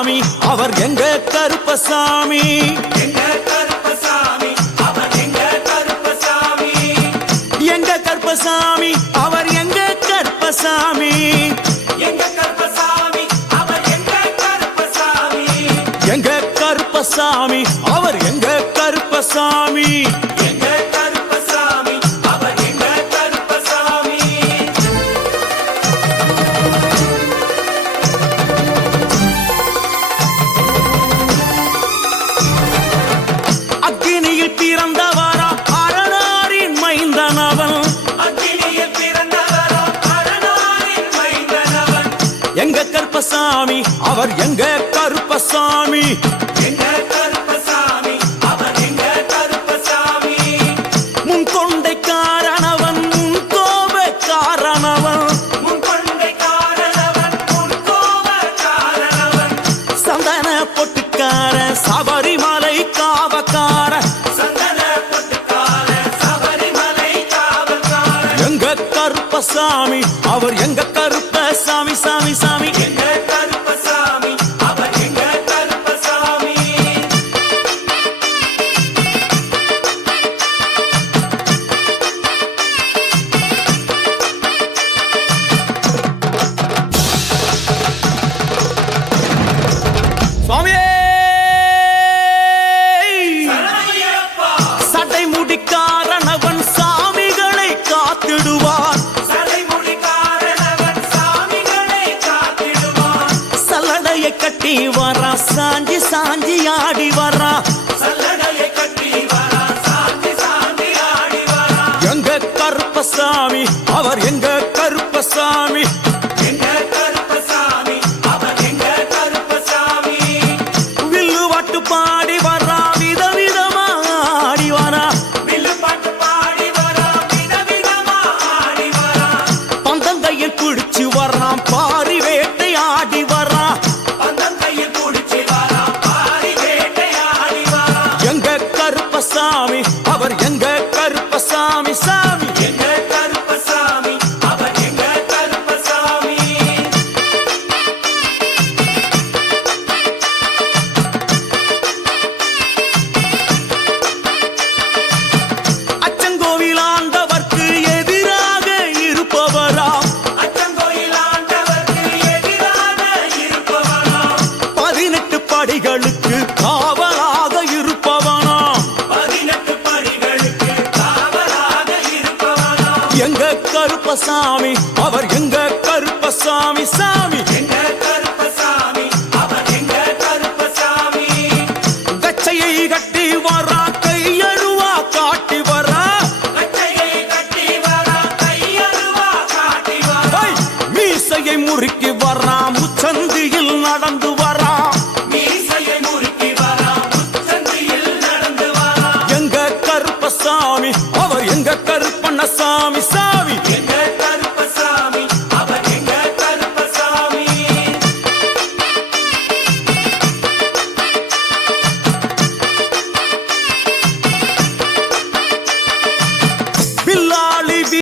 கருப்பசாமி அவர் எங்க கருப்பசாமி எங்க கருப்பசாமி அவர் எங்க கருப்பசாமி எங்க கருப்பசாமி அவர் எங்க கருப்பசாமி எங்க கருப்பசாமி அவர் எங்க கருப்பசாமி எங்க கருப்பசாமி அவர் எங்க கருப்பசாமி எங்க கருப்பசாமி அவர் எங்க கருப்பசாமி அக்கினியில் பிறந்தவரா அரணாரின் மைந்தனவன் அக்கினியில் பிறந்தவரோ அரணாரின் மைந்தனவன் எங்க கருப்பசாமி அவர் எங்க கருப்பசாமி எங்க கருப்பசாமி அவர் எங்க கருப்பசாமி முன் கொண்டைக்காரனவன் முன் கோபக்காரனவன் முன்கொண்டை காரணவன் முன்கோப காரணவன் சந்தன பொட்டுக்கார சபரிமலை காவக்கார சந்தன பொட்டுக்கார சபரிமலை காவல்கார எங்க கருப்பசாமி அவர் எங்க கருப்பசாமி சாமி சாமி எங்க கருப்பசாமி அவர் எங்க கருப்பசாமி சுவாமியே சரணமையப்பா சட்டை முடிக்காரனவன் சாமிகளை காத்திடுவான் சடைமுடி காரணவன் சாமிகளை காத்திடுவான் சல்லடையை கட்டி வரா சாஞ்சி சாஞ்சி ஆடி வரா சல்லடையை கட்டி வரா சாந்தி சாந்தி ஆடி வரா எங்க கருப்பசாமி அவர் எங்க கருப்பசாமி எங்க கருப்பசாமி அவர் எங்க கருப்பசாமி வில்லு வாட்டு பாடி வரா விதவிதமா ஆடி வரா வில்லு பாட்டு பாடி வரா விதவிதமா ஆடி வரா பந்தங்கையில் பிடிச்சு வர்றான் பாரி வேட்டை ஆடி வரா பந்தங்கையில் புடிச்சு வரா பாரி வேட்டையாடி வரா எங்க கருப்பசாமி அவர் எங்க கருப்பசாமி சாமி எங்க கருப்பசாமி அவர் எங்க கருப்பசாமி அச்சங்கோவில் ஆண்டவர்க்கு எதிராக இருப்பவராம் அச்சங்கோயில் ஆண்டவர்க்கு எதிராக இருப்பவனாம் 18 படிகளுக்கு காவலாக இருப்பவனாம் 18 படிகளுக்கு காவலாக இருப்பவனாம் எங்க கருப்பசாமி அவர் எங்க கருப்பசாமி சாமி எங்க கருப்பசாமி அவர் எங்க கருப்பசாமி கச்சையை கட்டி வரா கையழுவா காட்டி வரா கச்சையை கட்டி வரா கையருவா காட்டி வரா ஐ, மீசையை முறுக்கி வரா முச்சந்தியில் நடந்து வரா மீசையை முறுக்கி வரா முச்சந்தியில் நடந்து வரா எங்க கருப்பசாமி அவர் எங்க கருப்பண்ணசாமி சாமி